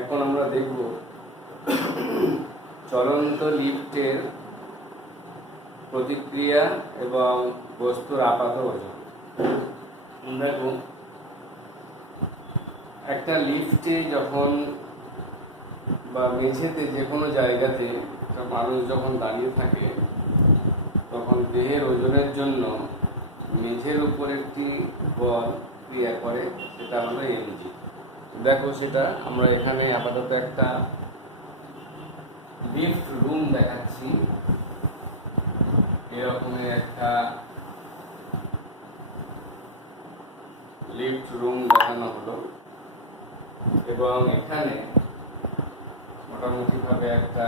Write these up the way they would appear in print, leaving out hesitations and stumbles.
এখন আমরা দেখব চলন্ত লিফটের প্রতিক্রিয়া এবং বস্তুর আপাত ওজন। দেখো, একটা লিফটে যখন বা মেঝেতে যে কোনো জায়গাতে একটা মানুষ যখন দাঁড়িয়ে থাকে, তখন দেহের ওজনের জন্য মেঝের উপর একটি বল ক্রিয়া করে, সেটা হলো এমজি। দেখো, সেটা আমরা এখানে আপাতত একটা লিফট রুম দেখাচ্ছি। এরকমের একটা লিফট রুম দেখানো হলো এবং এখানে মোটামুটি ভাবে একটা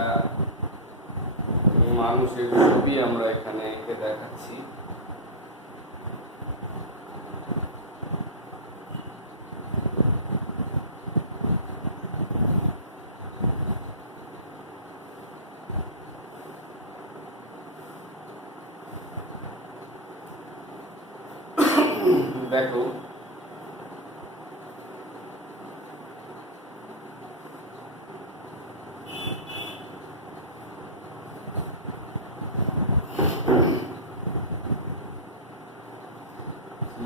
মানুষের ছবি আমরা এখানে এঁকে দেখাচ্ছি। দেখো,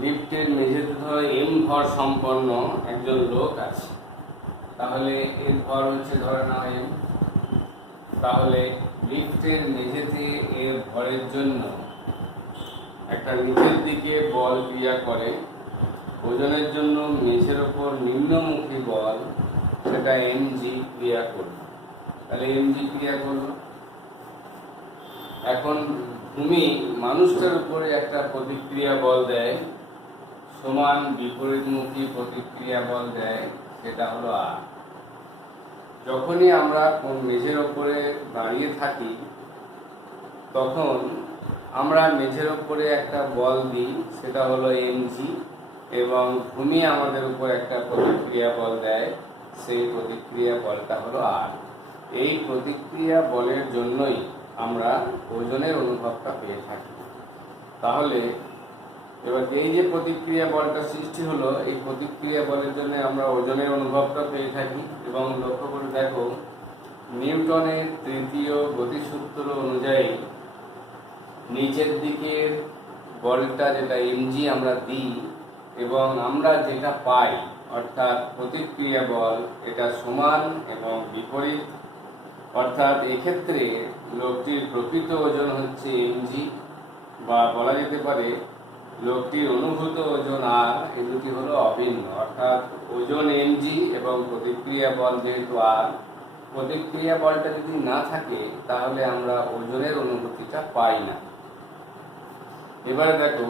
লিফটের মেঝেতে ধরো এম ভর সম্পন্ন একজন লোক আছে, তাহলে এর ভর হচ্ছে ধরে নাও এম। তাহলে লিফটের মেঝেতে এর ভরের জন্য একটা নিচের দিকে বল ক্রিয়া করে, ওজনের জন্য মেঝের ওপর নিম্নমুখী বল, সেটা এমজি ক্রিয়া করবে। তাহলে এমজি ক্রিয়া করলো। এখন ভূমি মানুষটার উপরে একটা প্রতিক্রিয়া বল দেয়, সমান বিপরীতমুখী প্রতিক্রিয়া বল দেয়, সেটা হলো আর। যখনই আমরা কোন মেঝের ওপরে দাঁড়িয়ে থাকি, তখন আমরা মেঝের ওপরে একটা বল দিই, সেটা হলো এমজি, এবং ভূমি আমাদের উপর একটা প্রতিক্রিয়া বল দেয়, সেই প্রতিক্রিয়া বলটা হলো আর। এই প্রতিক্রিয়া বলের জন্যই আমরা ওজনের অনুভবটা পেয়ে থাকি। তাহলে এবার এই যে প্রতিক্রিয়া বলটা সৃষ্টি হলো, এই প্রতিক্রিয়া বলের জন্য আমরা ওজনের অনুভবটা পেয়ে থাকি। এবং লক্ষ্য করে দেখো, নিউটনের তৃতীয় গতিসূত্র অনুযায়ী নিচের দিকের বলটা যেটা এমজি আমরা দিই এবং আমরা যেটা পাই, অর্থাৎ প্রতিক্রিয়া বল, এটা সমান এবং বিপরীত। অর্থাৎ এক্ষেত্রে লোকটির প্রকৃত ওজন হচ্ছে এমজি, বা বলা যেতে পারে লোকটির অনুভূত ওজন আর, এই দুটি হলো অভিন্ন। অর্থাৎ ওজন এমজি এবং প্রতিক্রিয়া বল যেহেতু আর, প্রতিক্রিয়া বলটা যদি না থাকে তাহলে আমরা ওজনের অনুভূতিটা পাই না। এবারে দেখো,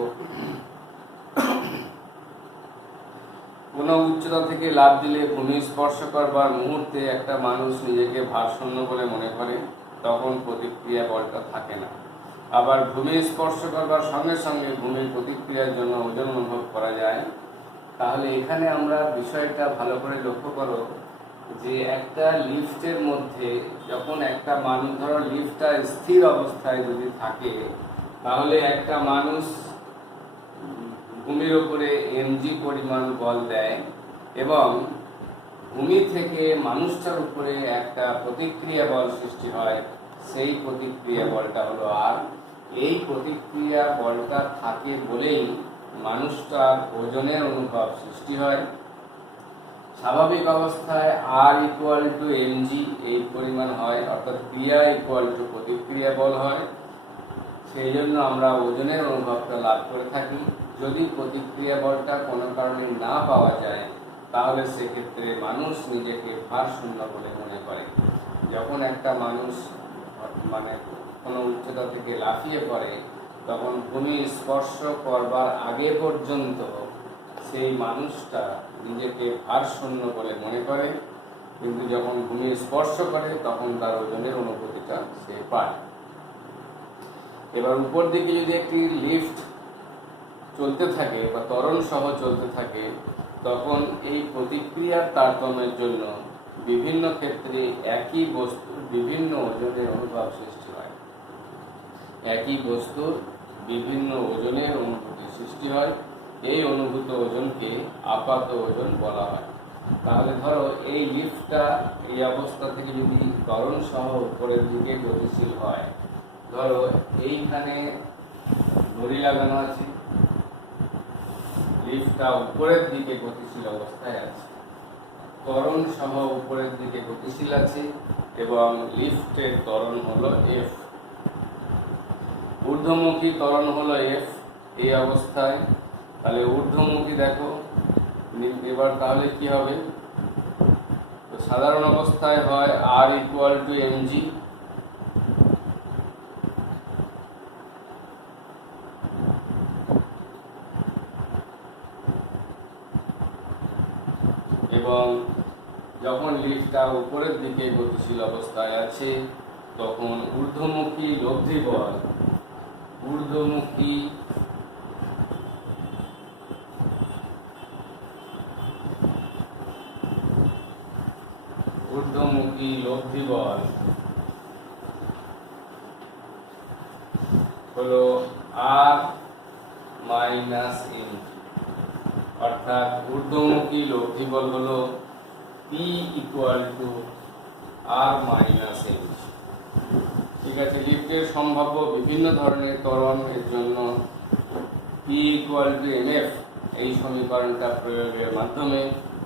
কোনো উচ্চতা থেকে লাফ দিলে ভূমি স্পর্শ করবার মুহূর্তে একটা মানুষ নিজেকে ভারশূন্য বলে মনে করে, তখন প্রতিক্রিয়া বলটা থাকে না। আবার ভূমি স্পর্শ করবার সঙ্গে সঙ্গে ভূমির প্রতিক্রিয়ার জন্য ওজন অনুভব করা যায়। তাহলে এখানে আমরা বিষয়টা ভালো করে লক্ষ্য করো যে একটা লিফটের মধ্যে যখন একটা মানুষ, ধরো লিফটটা স্থির অবস্থায় যদি থাকে, তাহলে একটা মানুষ ভূমির ওপরে এমজি পরিমাণ বল দেয় এবং ভূমি থেকে মানুষটার উপরে একটা প্রতিক্রিয়া বল সৃষ্টি হয়, সেই প্রতিক্রিয়া বলটা হলো আর। এই প্রতিক্রিয়া বলটা থাকে বলেই মানুষটার ওজনের অনুভব সৃষ্টি হয়। স্বাভাবিক অবস্থায় আর ইকুয়াল টু এমজি এই পরিমাণ হয়, অর্থাৎ ক্রিয়া ইকুয়াল টু প্রতিক্রিয়া বল হয়। সেই জন্য আমরা ওজনের অনুভবটা লাভ করে থাকি। যদি প্রতিক্রিয়া বলটা কোনো কারণে না পাওয়া যায়, তাহলে সেক্ষেত্রে মানুষ নিজেকে ভারশূন্য বলে মনে করে। যখন একটা মানুষ মানে কোনো উচ্চতা থেকে লাফিয়ে পড়ে, তখন ভূমি স্পর্শ করবার আগে পর্যন্ত সেই মানুষটা নিজেকে ভারশূন্য বলে মনে করে, কিন্তু যখন ভূমি স্পর্শ করে তখন তার ওজনের অনুভূতিটা সে পায়। এবার উপর দিকে যদি একটি লিফট চলতে থাকে বা ত্বরণ সহ চলতে থাকে, তখন এই প্রতিক্রিয়ার তারতম্যের জন্য বিভিন্ন ক্ষেত্রে একই বস্তুর বিভিন্ন ওজনের অনুভব সৃষ্টি হয়। একই বস্তুর বিভিন্ন ওজনের অনুভূতি সৃষ্টি হয়। এই অনুভূত ওজনকে আপাত ওজন বলা হয়। তাহলে ধরো এই লিফটটা এই অবস্থা থেকে যদি ত্বরণ সহ উপরের দিকে গতিশীল হয়, ধরো এইখানে দড়ি লাগানো আছে, লিফটটা উপরের দিকে গতিশীল অবস্থায় আছে, ত্বরণ সহ উপরের দিকে গতিশীল আছে এবং লিফটের ত্বরণ হলো এফ, ঊর্ধ্বমুখী ত্বরণ হলো এফ এই অবস্থায়। তাহলে ঊর্ধ্বমুখী দেখো এবার তাহলে কি হবে, তো সাধারণ অবস্থায় হয় আর ইকুয়াল টু এমজি, এবং যখন লিফটটা উপরের দিকে গতিশীল অবস্থায় আছে তখন ঊর্ধ্বমুখী লব্ধি বল, ঊর্ধ্বমুখী লব্ধি বল হলো আর মাইনাস এম, অর্থাৎ ঊর্ধ্বমুখী লব্ধি বল হলো P equal to R minus M. ঠিক আছে, লিফটের সম্ভাব্য বিভিন্ন ধরনের ত্বরণ এর জন্য P equal to M F এই সমীকরণটা প্রয়োগের মাধ্যমে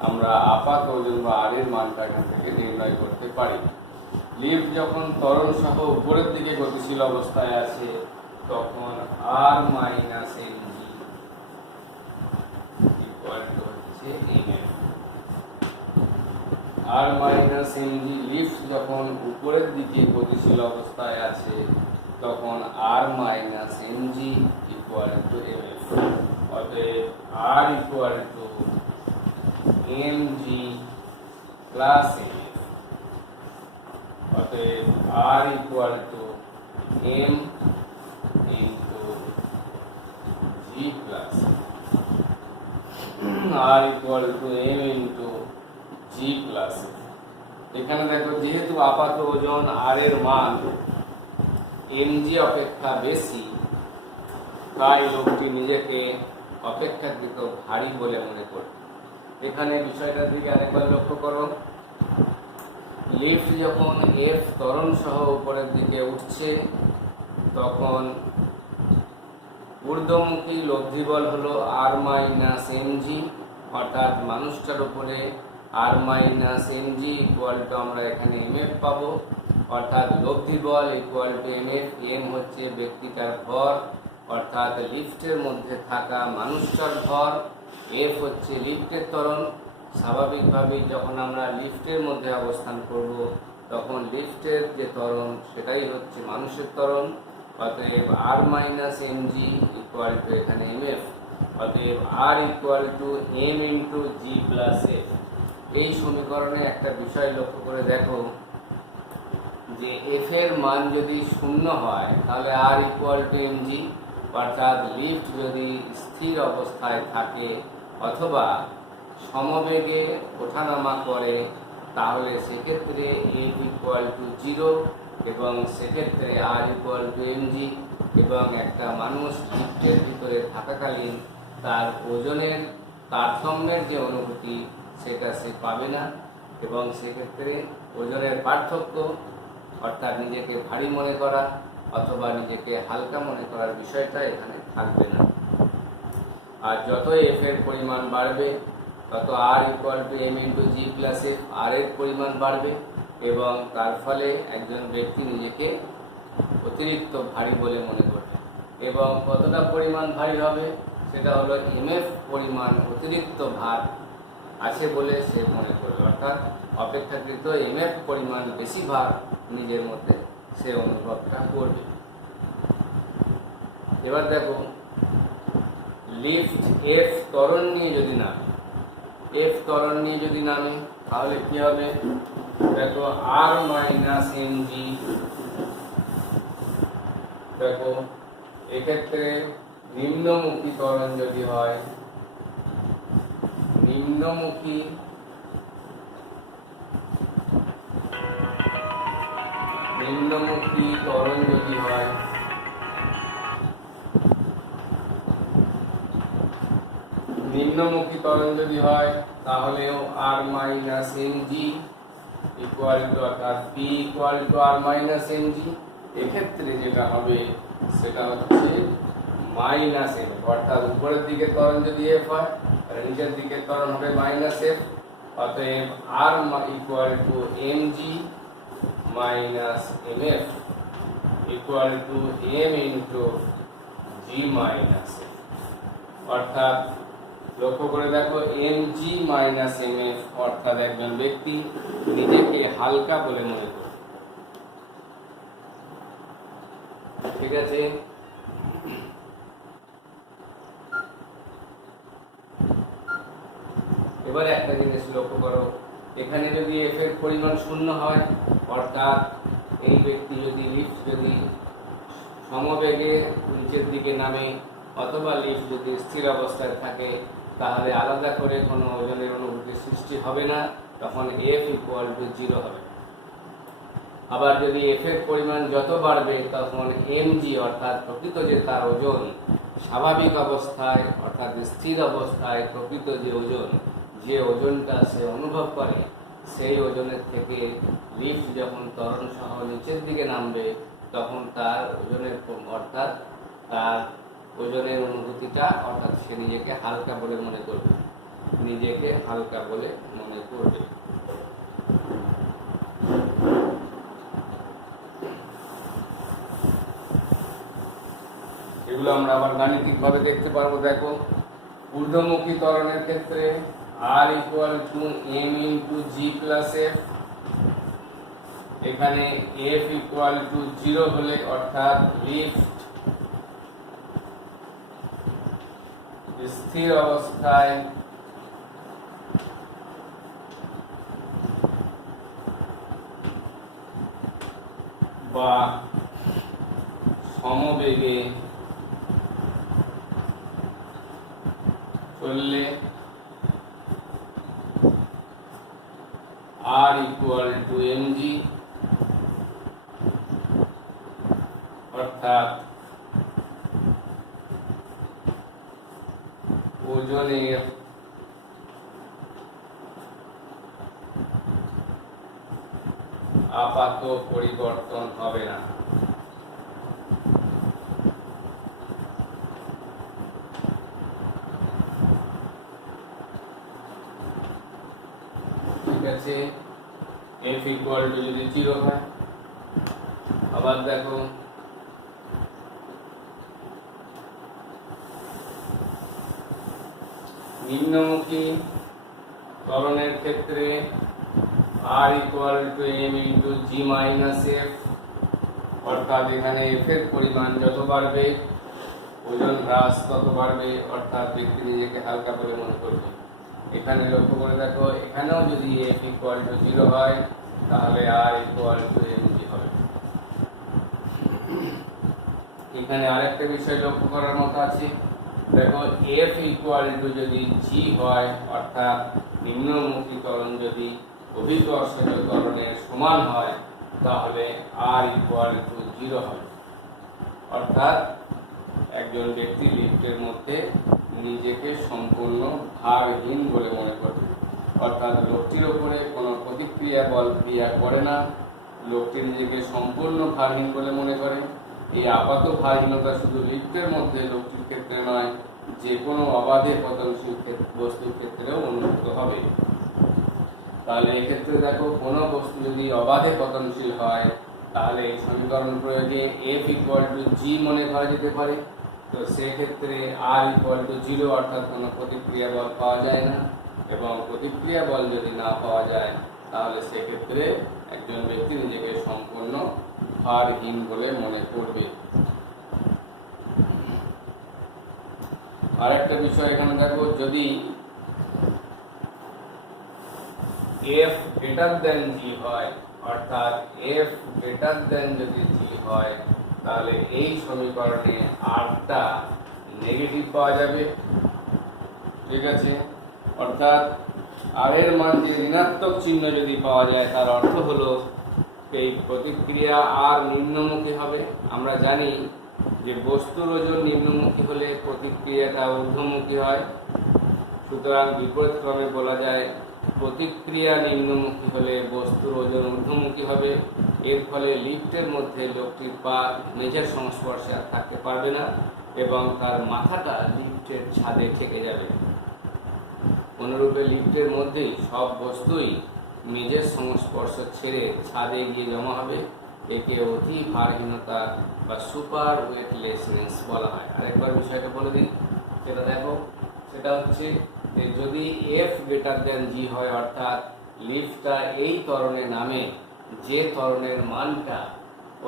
আমরা আপাত ওজন বা আর এর মানটা এখান থেকে নির্ণয় করতে পারি। লিফট যখন ত্বরণ সহ উপরের দিকে গতিশীল অবস্থায় আছে তখন R minus M G equal to হচ্ছে M F. R minus M G, lift যখন উপরের দিকে গতিশীল অবস্থায় আছে তখন R minus M G equal to M F. অতএব R equal to M G plus M F. অতএব R equal to M into G plus R equal to M into G plus. এখানে দেখো যেহেতু আপাত ওজন আর এর মান এমজি অপেক্ষা বেশি, তাই লোকটি নিজেকে অপেক্ষাকৃত ভারী বলে মনে করে। এখানে বিষয়টার দিকে আরেকবার লক্ষ্য করো, লিফট যখন এফ ত্বরণ সহ উপরের দিকে উঠছে তখন ঊর্ধ্বমুখী লব্ধি বল হলো আর মাইনাস এম জি, অর্থাৎ মানুষটার উপরে R minus M G equal to আমরা এখানে এম এফ পাবো, অর্থাৎ লব্ধি বল equal to M F. M হচ্ছে ব্যক্তিটার ভর অর্থাৎ লিফটের মধ্যে থাকা মানুষটার ভর, এফ হচ্ছে লিফটের ত্বরণ। স্বাভাবিকভাবেই যখন আমরা লিফটের মধ্যে অবস্থান করব তখন লিফটের যে ত্বরণ সেটাই হচ্ছে মানুষের ত্বরণ। অতএব R minus M G equal to এখানে এম এফ। অতএব R equal to M into G plus F. এই সমীকরণে একটা বিষয় লক্ষ্য করে দেখো যে এফ এর মান যদি শূন্য হয় তাহলে আর ইকুয়াল টু এম জি, অর্থাৎ লিফট যদি স্থির অবস্থায় থাকে অথবা সমবেগে ওঠানামা করে তাহলে সেক্ষেত্রে এফ ইকুয়াল টু জিরো এবং সেক্ষেত্রে আর ইকুয়াল টু এম জি, এবং একটা মানুষ লিফটের ভিতরে থাকাকালীন তার ওজনের তারতম্যের যে অনুভূতি সেটা সে পাবে না, এবং সেক্ষেত্রে ওজনের পার্থক্য অর্থাৎ নিজেকে ভারী মনে করা অথবা নিজেকে হালকা মনে করার বিষয়টা এখানে থাকবে না। আর যত এফ এর পরিমাণ বাড়বে তত R equal to M into G plus F, R এর পরিমাণ বাড়বে এবং তার ফলে একজন ব্যক্তি নিজেকে অতিরিক্ত ভারী বলে মনে করবে। এবং কতটা পরিমাণ ভারী হবে সেটা হলো এম এফ পরিমাণ অতিরিক্ত ভার আছে বলে সে মনে করবে, অর্থাৎ অপেক্ষাকৃত এম এফ পরিমাণ বেশি ভার নিজের মধ্যে সে অনুভবটা করবে। এবার দেখো লিফট এফ ত্বরণ নিয়ে যদি নামে, এফ ত্বরণ নিয়ে যদি নামে তাহলে কি হবে, দেখো আর মাইনাস এম জি, দেখো এক্ষেত্রে নিম্নমুখী ত্বরণ যদি হয়, নিম্নমুখী ত্বরণ যদি হয় নিম্নমুখী ত্বরণ যদি হয় তাহলেও r minus mg equal to অর্থাৎ p equal to r minus mg। এক্ষেত্রে যেটা হবে সেটা হচ্ছে মাইনাস m, অর্থাৎ উপরের দিকে ত্বরণ যদি f হয় তাহলে নিচের দিকে ত্বরণ হবে মাইনাস f। অতএব r equal to mg minus mf equal to m into g minus f। অর্থাৎ লক্ষ্য করে দেখো mg মাইনাস mf অর্থাৎ একজন ব্যক্তি নিজেকে হালকা বলে মনে করে, ঠিক আছে। এবারে একটা জিনিস লক্ষ্য করো, এখানে যদি f এর পরিমাণ শূন্য হয় অর্থাৎ এই ব্যক্তি যদি লিফট যদি সমবেগে নিচের দিকে নামে অথবা লিফট যদি স্থির অবস্থায় থাকে তাহলে আলাদা করে কোনো ওজনের অনুভূতি সৃষ্টি হবে না, তখন f ইকুয়াল টু 0 হবে। আবার যদি f এর পরিমাণ যত বাড়বে তখন mg অর্থাৎ প্রকৃত যে তার ওজন স্বাভাবিক অবস্থায় অর্থাৎ স্থির অবস্থায় প্রকৃত যে ওজন, যে ওজনটা সে অনুভব করে সেই ওজনের থেকে লিফট যখন ত্বরণ সহ নিচের দিকে নামবে তখন তার ওজনের অর্থাৎ তার ওজনের অনুভূতিটা অর্থাৎ সে নিজেকে হালকা বলে মনে করবে, নিজেকে হালকা বলে মনে করবে। এগুলো আমরা আবার গাণিতিকভাবে দেখতে পারবো। দেখো ঊর্ধ্বমুখী ত্বরণের ক্ষেত্রে r equal to m into g plus f। এখানে f ইকুয়াল টু 0 হলে অর্থাৎ লিফট স্থির অবস্থায় বা সমবেগে চললে r ইকুয়াল টু mg অর্থাৎ ওজনের আপাত পরিবর্তন হবে না। ঠিক আছে, f ইকুয়াল টু যদি 0 হয়। আবার দেখো নিম্নমুখী ত্বরণের ক্ষেত্রে r equal to m into g minus f অর্থাৎ এখানে f এর পরিমাণ যত বাড়বে ওজন হ্রাস তত বাড়বে, অর্থাৎ ব্যক্তি নিজেকে হালকা বলে মনে করবে। এখানে লক্ষ্য করে দেখো এখানেও যদি f ইকুয়াল টু 0 হয় তাহলে r ইকুয়াল টু mg হবে। এখানে আরেকটা বিষয় লক্ষ্য করার মতো আছে, দেখো f ইকুয়াল টু যদি g হয় অর্থাৎ নিম্নমুখী ত্বরণ যদি অভিকর্ষজ ত্বরণের সমান হয় তাহলে r ইকুয়াল টু 0 হবে। অর্থাৎ একজন ব্যক্তি লিফটের মধ্যে নিজেকে সম্পূর্ণ ভারহীন বলে মনে করবে, অর্থাৎ লোকটির ওপরে কোনো প্রতিক্রিয়া বল ক্রিয়া করে না, লোকটি নিজেকে সম্পূর্ণ ভারহীন বলে মনে করে। এই আপাত ভারহীনতা শুধু লিফটের মধ্যে লোকটির ক্ষেত্রে নয়, যে কোনো অবাধে পতনশীল বস্তুর ক্ষেত্রেও অনুভূত হবে। তাহলে এক্ষেত্রে দেখো কোনো বস্তু যদি অবাধে পতনশীল হয় তাহলে এই সমীকরণ প্রয়োগে f ইকুয়াল টু g মনে করা যেতে পারে। তো সেক্ষেত্রে r ইকুয়াল টু 0 অর্থাৎ কোনো প্রতিক্রিয়া বল পাওয়া যায় না, এবং প্রতিক্রিয়া বল যদি না পাওয়া যায় তাহলে সেক্ষেত্রে একজন ব্যক্তি নিজেকে সম্পূর্ণ ভারহীন বলে মনে করবে। আরেকটা বিষয় এখানে দেখো, যদি f গ্রেটার দেন g হয় অর্থাৎ f গ্রেটার দেন যদি g হয় তাহলে এই সমীকরণে r টা নেগেটিভ পাওয়া যাবে। ঠিক আছে, অর্থাৎ r এর মান যে ঋণাত্মক চিহ্ন যদি পাওয়া যায় তার অর্থ হলো এই প্রতিক্রিয়া r নিম্নমুখী হবে। আমরা জানি যে বস্তুর ওজন নিম্নমুখী হলে প্রতিক্রিয়াটা ঊর্ধ্বমুখী হয়। সুতরাং বিপরীত ক্রমে বলা যায় প্রতিক্রিয়া নিম্নমুখী হলে বস্তুর ওজন ঊর্ধ্বমুখী হবে। এর ফলে লিফটের মধ্যে লোকটির পা মেঝের সংস্পর্শে আর থাকতে পারবে না এবং তার মাথাটা লিফটের ছাদে ঠেকে যাবে। অনুরূপে লিফটের মধ্যেই সব বস্তুই মেঝের সংস্পর্শ ছেড়ে ছাদে গিয়ে জমা হবে। একে অতি ভারহীনতা বা সুপার ওয়েটলেসনেস বলা হয়। আরেকবার বিষয়টা বলে দিই, সেটা দেখো। সেটা হচ্ছে যে যদি এফ গ্রেটার দেন জি হয়, অর্থাৎ লিফটটা এই ত্বরণে নামে যে ত্বরণের মানটা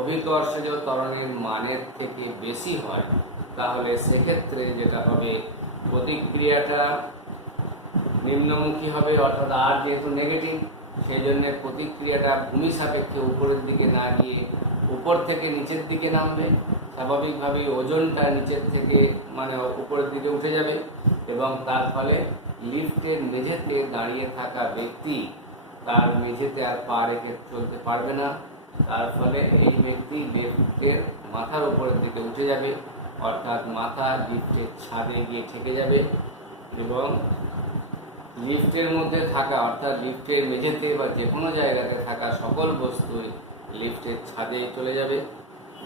অভিকর্ষজ ত্বরণের মানের থেকে বেশি হয়, তাহলে সেক্ষেত্রে যেটা হবে প্রতিক্রিয়াটা নিম্নমুখী হবে, অর্থাৎ আর যেহেতু নেগেটিভ, সেই জন্য প্রতিক্রিয়াটা ভূমি সাপেক্ষে উপরের দিকে না গিয়ে উপর থেকে নিচের দিকে নামবে। স্বাভাবিকভাবেই ওজনটা নিচের থেকে উপরের দিকে উঠে যাবে এবং তার ফলে লিফটের মেঝেতে দাঁড়িয়ে থাকা ব্যক্তি তার মেঝেতে আর পা রেখে চলতে পারবে না। তার ফলে এই ব্যক্তি লিফটের মাথার উপরের দিকে উঠে যাবে, অর্থাৎ মাথা লিফটের ছাদে গিয়ে ঠেকে যাবে এবং লিফটের মধ্যে থাকা, অর্থাৎ লিফটের মেঝেতে বা যে কোনো জায়গাতে থাকা সকল বস্তুই লিফটের ছাদে চলে যাবে,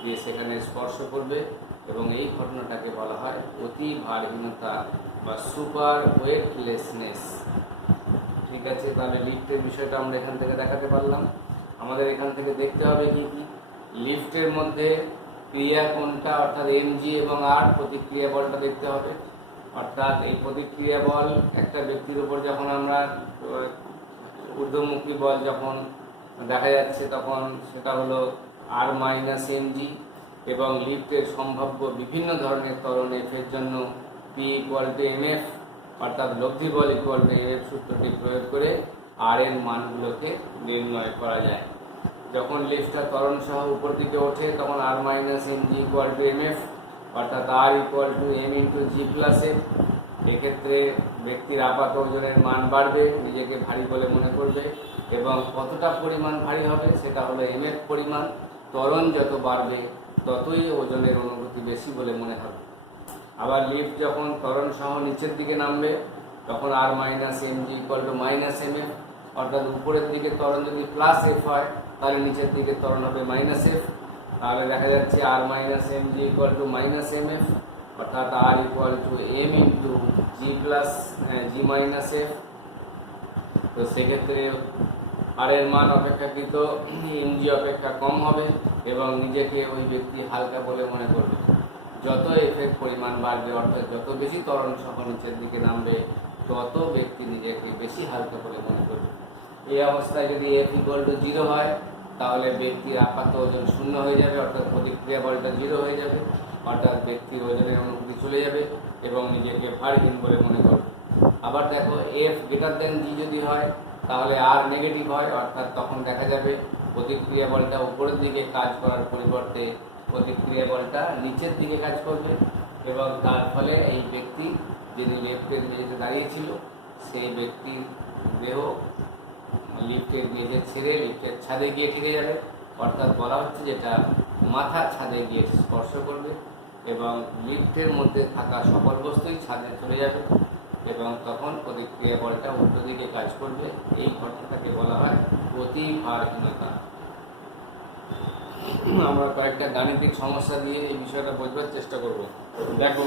দিয়ে সেখানে স্পর্শ করবে এবং এই ঘটনাটাকে বলা হয় অতি ভারহীনতা বা সুপার ওয়েটলেসনেস। ঠিক আছে, তাহলে লিফটের বিষয়টা আমরা এখান থেকে দেখাতে পারলাম। আমাদের এখান থেকে দেখতে হবে কি কি লিফটের মধ্যে ক্রিয়া কোনটা, অর্থাৎ এমজি এবং আর প্রতিক্রিয়া বলটা দেখতে হবে। অর্থাৎ এই প্রতিক্রিয়া বল একটা ব্যক্তির উপর যখন আমরা ঊর্ধ্বমুখী বল যখন দেখা যাচ্ছে তখন সেটা হলো আর মাইনাস এমজি এবং লিফটের সম্ভাব্য বিভিন্ন ধরনের ত্বরণ এফের জন্য পি ইকুয়াল টু এমএফ, অর্থাৎ লব্ধি বল ইকুয়াল টু এমএফ সূত্রটি প্রয়োগ করে আর এর মানগুলোকে নির্ণয় করা যায়। যখন লিফটটা ত্বরণ সহ উপর দিকে ওঠে তখন R minus M G equal to M F, অর্থাৎ R equal to M into G plus F. এক্ষেত্রে ব্যক্তির আপাত ওজনের মান বাড়বে, নিজেকে ভারী বলে মনে করবে এবং কতটা পরিমাণ ভারী হবে সেটা হলো এমএফ পরিমাণ। ত্বরণ যত বাড়বে ততই ওজনের অনুভূতি বেশি বলে মনে হবে। আবার লিফট যখন ত্বরণ সহ নিচের দিকে নামবে তখন R minus M G equal to minus M F, অর্থাৎ উপরের দিকে ত্বরণ যদি প্লাস এফ হয় তাহলে নিচের দিকে ত্বরণ হবে মাইনাস এফ। তাহলে দেখা যাচ্ছে R minus M G equal to minus M F, অর্থাৎ R equal to M into G plus G minus F. তো সেক্ষেত্রে আর এর মান অপেক্ষাকৃত এমজি অপেক্ষা কম হবে এবং নিজেকে ওই ব্যক্তি হালকা বলে মনে করবে। যত এফের পরিমাণ বাড়বে, অর্থাৎ যত বেশি ত্বরণ সহ নিচের দিকে নামবে তত ব্যক্তি নিজেকে বেশি হালকা বলে মনে করবে। এই অবস্থায় যদি এফ ইকুয়াল টু 0 হয় তাহলে ব্যক্তির আপাত ওজন শূন্য হয়ে যাবে, অর্থাৎ প্রতিক্রিয়া বলটা 0 হয়ে যাবে, অর্থাৎ ব্যক্তির ওজনের অনুভূতি চলে যাবে এবং নিজেকে ভারহীন বলে মনে করবে। আবার দেখো এফ গ্রেটার দেন জি যদি হয় তাহলে আর নেগেটিভ হয়, অর্থাৎ তখন দেখা যাবে প্রতিক্রিয়া বলটা উপরের দিকে কাজ করার পরিবর্তে প্রতিক্রিয়া বলটা নিচের দিকে কাজ করবে এবং তার ফলে এই ব্যক্তি যিনি লিফটের মেঝেতে দাঁড়িয়েছিল সেই ব্যক্তির দেহ লিফটের মেঝে ছেড়ে লিফটের ছাদে গিয়ে ঠেকে যাবে, অর্থাৎ বলা হচ্ছে যেটা মাথা ছাদে গিয়ে স্পর্শ করবে এবং লিফটের মধ্যে থাকা সকল বস্তুই ছাদে চলে যাবে এবং তখন প্রতিক্রিয়া বলটা উল্টো দিকে কাজ করবে। এই ঘটনাটাকে বলা হয় অতি ভারহীনতা। আমরা কয়েকটা গাণিতিক সমস্যা দিয়ে এই বিষয়টা বোঝবার চেষ্টা করব। দেখো,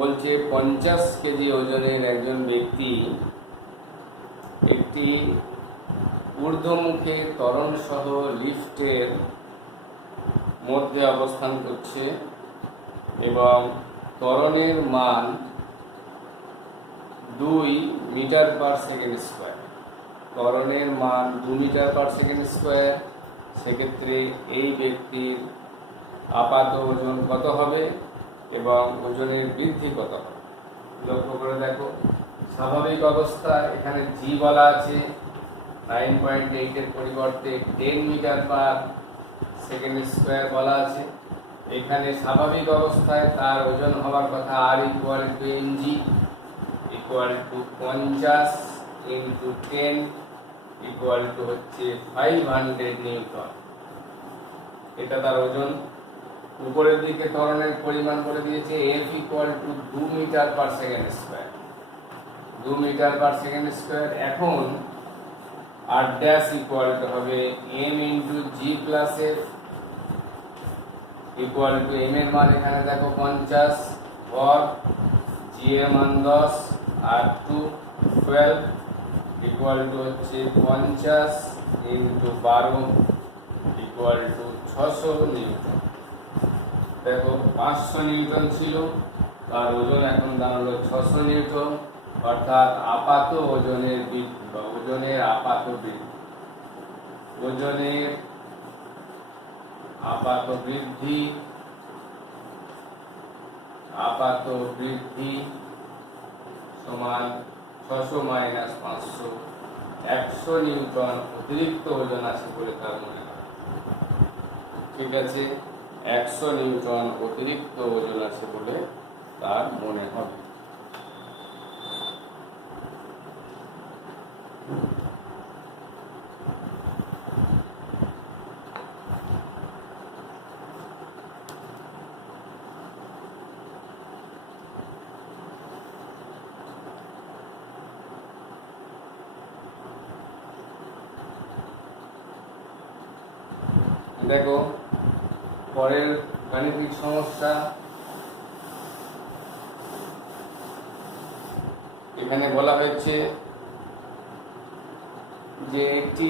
বলছে 50 কেজি ওজনের একজন ব্যক্তি একটি ঊর্ধ্বমুখী ত্বরণ সহ লিফটের মধ্যে অবস্থান করছে এবং ত্বরণের মান 2 মিটার পার সেকেন্ড স্কোয়ার। ত্বরণের মান 2 মিটার পার সেকেন্ড স্কোয়ার। সেক্ষেত্রে এই ব্যক্তির আপাত ওজন কত হবে এবং ওজনের বৃদ্ধি কত হবে লক্ষ্য করে দেখো। স্বাভাবিক অবস্থা এখানে জি বলা আছে 9.8 এর পরিবর্তে 10 মিটার পার সেকেন্ড স্কোয়ার বলা আছে। এখানে স্বাভাবিক অবস্থায় তার ওজন হওয়ার কথা R equal to M G equal to 50 into 10 equal to হচ্ছে 500 নিউটন। এটা তার ওজন। উপরের দিকে ত্বরণের পরিমাণ করে দিয়েছে F equal to 2 metre per second square 2 metre per second square. এখন আর ড্যাশ ইকুয়াল টু হবে M into G plus F equal to M এর মান এখানে দেখো 50 ভর, জি এর মান 10 আর 2 12 ইকুয়াল টু হচ্ছে 50 ইন্টু 12 ইকুয়াল টু 600 নিউটন। দেখো 500 নিউটন ছিল, তার ওজন এখন দাঁড়ালো 600 নিউটন, অর্থাৎ আপাত ওজনের বৃদ্ধি বা ওজনের আপাত বৃদ্ধি ওজনের আপাত বৃদ্ধি সমান 600 মাইনাস 500 100 নিউটন অতিরিক্ত ওজন আছে বলে তার মনে হয়। ঠিক আছে, 100 নিউটন অতিরিক্ত ওজন আছে বলে তার মনে হবে। দেখো পরের গাণিতিক সমস্যা। এখানে বলা হয়েছে যে একটি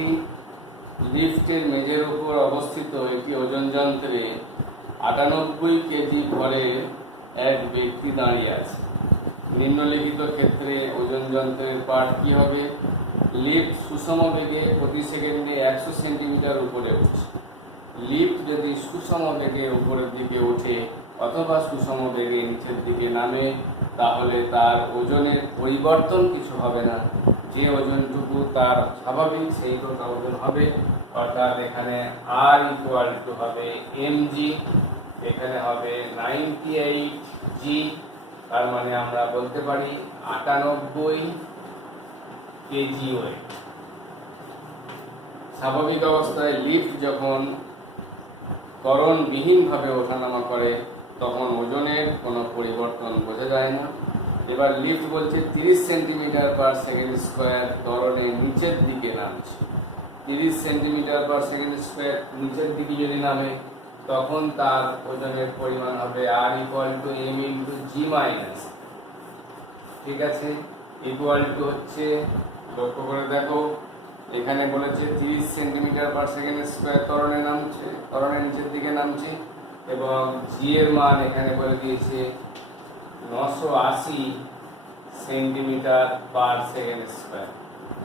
লিফটের মেঝের উপর অবস্থিত একটি ওজন যন্ত্রে 98 কেজি ভরের এক ব্যক্তি দাঁড়িয়ে আছে। নিম্নলিখিত ক্ষেত্রে ওজন যন্ত্রের পার্ট কি হবে? লিফট সুষম বেগে প্রতি সেকেন্ডে 100 সেন্টিমিটার উপরে উঠছে। লিফট যদি সুষম বেগে উপরের দিকে ওঠে অথবা সুষম বেগে নিচের দিকে নামে তাহলে তার ওজনের পরিবর্তন কিছু হবে না, যে ওজনটুকু তার স্বাভাবিক সেইটুকু ওজন হবে। অর্থাৎ এখানে আর ইকুয়াল টু হবে এমজি, এখানে হবে 98 জি, তার মানে আমরা বলতে পারি 98 কেজি ওয়েট। স্বাভাবিক অবস্থায় লিফট যখন ত্বরণবিহীনভাবে ওঠানামা করে তখন ওজনের কোনো পরিবর্তন বোঝা যায় না। এবার লিফট বলছে 30 সেন্টিমিটার পার সেকেন্ড স্কোয়ার ত্বরণে নিচের দিকে নামছে। 30 সেন্টিমিটার পার সেকেন্ড স্কোয়ার নিচের দিকে যদি নামে তখন তার ওজনের পরিমাণ হবে R equal to M into G minus. ঠিক আছে, ইকুয়াল টু হচ্ছে, লক্ষ্য করে দেখো এখানে বলেছে 30 সেন্টিমিটার পার সেকেন্ড স্কোয়ার ত্বরণে নামছে, ত্বরণের নিচের দিকে নামছে, এবং জি এর মান এখানে বলে দিয়েছে 980 সেন্টিমিটার পার সেকেন্ড স্কোয়ার।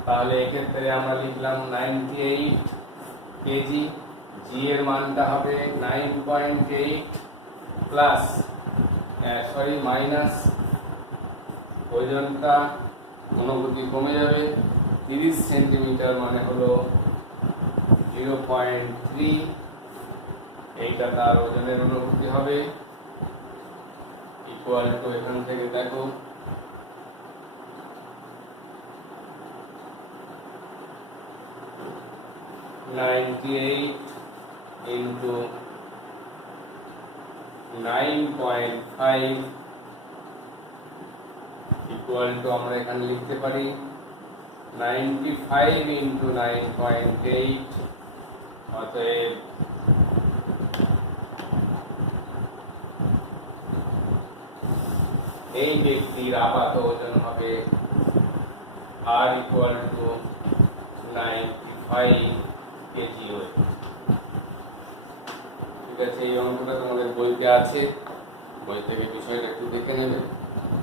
তাহলে এক্ষেত্রে আমরা লিখলাম 98 কেজি, জি এর মানটা হবে 9.8 প্লাস মাইনাস ওজনটা অনুভূতি কমে যাবে। 30 সেন্টিমিটার মানে হলো 0.3, এইটা তার ওজনের অনুভূতি হবে। ইকুয়াল টু এখান থেকে দেখো 98 ইন্টু 9.5 ইকুয়াল টু আমরা এখানে লিখতে পারি 95 ইন্টু 9.8। অতএব এই ব্যক্তির আপাত ওজন হবে R equal two 95 KG wait. ঠিক আছে, এই অঙ্কটা তোমাদের বইতে আছে, বই থেকে বিষয়টা একটু দেখে নেবে।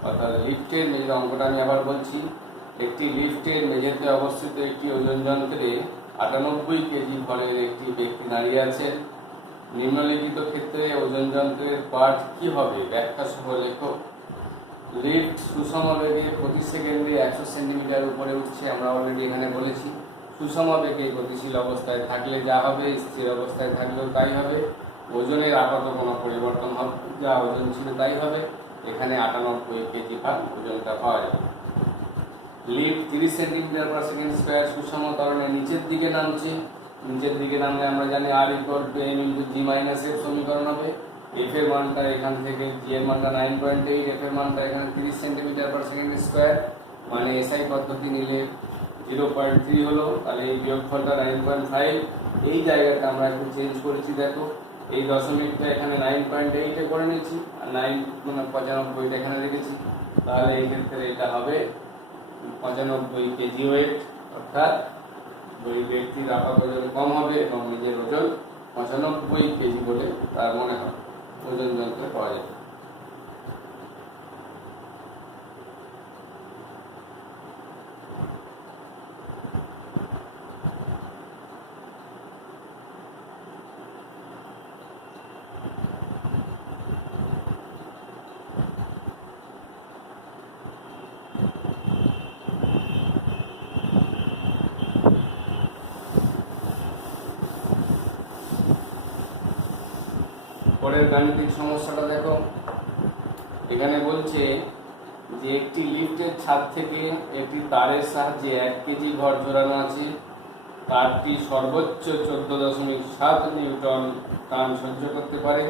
অর্থাৎ লিফটের মেঝের অঙ্কটা আমি আবার বলছি, একটি লিফটের মেঝেতে অবস্থিত একটি ওজন যন্ত্রে 98 কেজি ভরের একটি ব্যক্তি দাঁড়িয়ে আছেন। নিম্নলিখিত ক্ষেত্রে ওজন যন্ত্রের পাঠ কি হবে ব্যাখ্যা সহ লেখো। লিফট সুষম বেগে প্রতি সেকেন্ডে 100 সেন্টিমিটার উপরে উঠছে। আমরা অলরেডি এখানে বলেছি সুষম বেগে গতিশীল অবস্থায় থাকলে যা হবে স্থির অবস্থায় থাকলেও তাই হবে। ওজনের আপাতত কোনো পরিবর্তন হবে, যা ওজন ছিল তাই হবে। এখানে 98 কেজি ভাগ ওজনটা পাওয়া যাবে। লিফট 30 সেন্টিমিটার পার সেকেন্ড স্কোয়ার সুষম ত্বরণে নিচের দিকে নামছে। নিচের দিকে নামলে আমরা জানি R equal to M into G minus F সমীকরণ হবে। এফ এর মানটা এখান থেকে, জি এর মানটা 9.8, এফ এর মানটা এখানে 30 সেন্টিমিটার পার সেকেন্ড স্কোয়ার, মানে এসআই পদ্ধতি নিলে 0.3 হলো, তাহলে এই বিয়োগফলটা 9.5। এই জায়গাটা আমরা একটু চেঞ্জ করেছি, দেখো এই দশমিকটা এখানে 9.8 করে নিয়েছি আর 9 মানে 95টা এখানে রেখেছি। তাহলে এই ক্ষেত্রে এটা হবে 95 কেজি ওয়েট, অর্থাৎ ওই ব্যক্তির আপাত ওজন কম হবে এবং নিজের ওজন 95 কেজি বলে তার মনে হয় ওজন যন্ত্রে পাওয়া যাবে। পরের গাণিতিক সমস্যাটা দেখো। এখানে বলছে যে একটি লিফটের ছাদ থেকে একটি তারের সাহায্যে 1 কেজি ভর জোড়ানো আছে। তারটি সর্বোচ্চ 14.7 নিউটন টান সহ্য করতে পারে।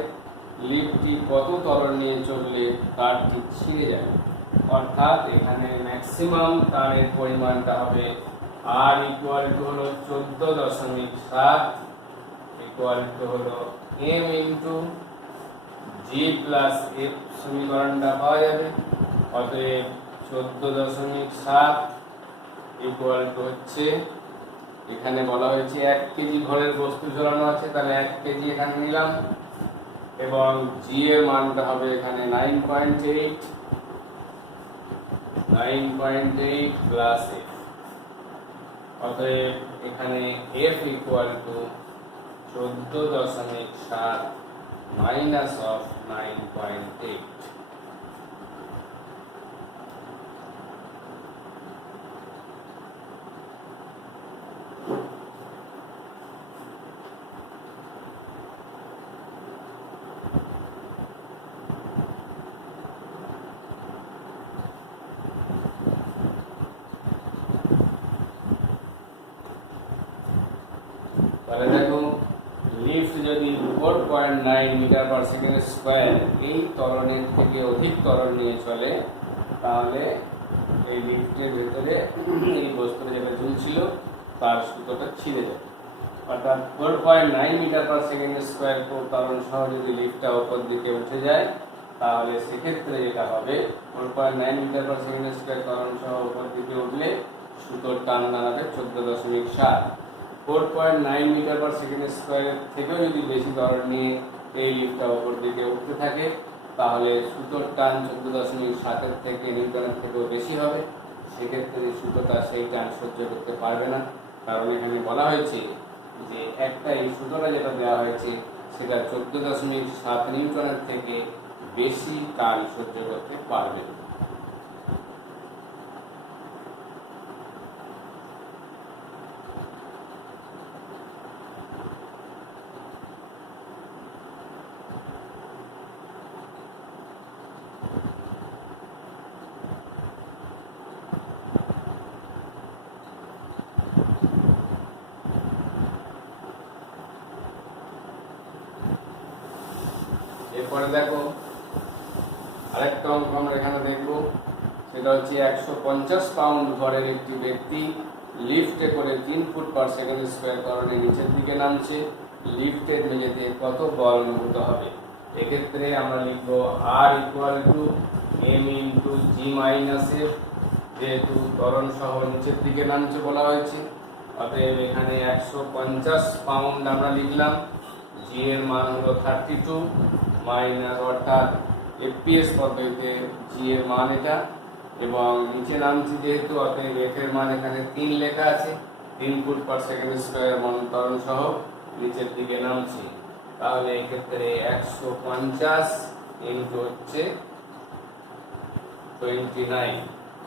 লিফটটি কত ত্বরণ নিয়ে চললে তারটি ছিঁড়ে যায়? অর্থাৎ এখানে ম্যাক্সিমাম টানের পরিমাণটা হবে আর ইকুয়াল টু হলো 14.7 ইকুয়াল টু হলো M into G plus F সমীকরণটা পাওয়া যাবে। অতএব 14.7 ইকুয়াল টু হচ্ছে, এখানে বলা হয়েছে 1 কেজি ভরের বস্তু ঝোলানো আছে, তাহলে 1 কেজি এখানে নিলাম এবং জি এর মানটা হবে এখানে 9.8 প্লাস এফ। অতএব এখানে F equal two 14.7 minus of 9.8। তাহলে দেখো লিফট যদি 4.9 মিটার পার সেকেন্ড স্কোয়ার এই ত্বরণের থেকে অধিক ত্বরণ নিয়ে চলে, তাহলে এই লিফটের ভেতরে এই বস্তুটা যেটা ঝুলছিল তার সুতোটা ছিঁড়ে যাবে। অর্থাৎ 4.9 মিটার পার সেকেন্ড স্কোয়ার ত্বরণ সহ যদি লিফটটা ওপর দিকে উঠে যায়, তাহলে সেক্ষেত্রে যেটা হবে 4.9 মিটার পার সেকেন্ড স্কোয়ার ত্বরণ সহ ওপর দিকে উঠলে সুতোর টান দাঁড়াবে 14.7। 4.9 মিটার পার সেকেন্ড স্কোয়ারের থেকেও যদি বেশি ত্বরণ নিয়ে এই লিফটটা ওপর দিকে উঠতে থাকে, তাহলে সুতোর টান 14.7 থেকে নিউটনের থেকেও বেশি হবে। সেক্ষেত্রে সুতোটা সেই টান সহ্য করতে পারবে না, কারণ এখানে বলা হয়েছে যে একটা এই সুতোটা যেটা দেওয়া হয়েছে সেটা 14.7 নিউটনের থেকে বেশি টান সহ্য করতে পারবে না। এরপরে দেখো আরেকটা অঙ্ক আমরা এখানে দেখবো, সেটা হচ্ছে 150 পাউন্ড ভরের একটি ব্যক্তি লিফটে করে 3 ফুট পার সেকেন্ড স্কোয়ার ত্বরণে নিচের দিকে নামছে। লিফটের মেঝেতে কত বল অনুভূত হবে? এক্ষেত্রে আমরা লিখব R equal to M into G minus F, যেহেতু ত্বরণ সহ নিচের দিকে নামছে বলা হয়েছে। অতএব এখানে 150 পাউন্ড আমরা লিখলাম, জি এর মান হলো 32 মাইনাস, অর্থাৎ এফপিএস পদ্ধতিতে জি এর মান এটা, এবং নিচে নামছি যেহেতু অতএব এফ এর মান এখানে 3 লেখা আছে, 3 ফুট পার সেকেন্ড স্কয়ার ত্বরণ সহ নিচের দিকে নামছি, তাহলে এক্ষেত্রে 150 ইন্টু হচ্ছে 29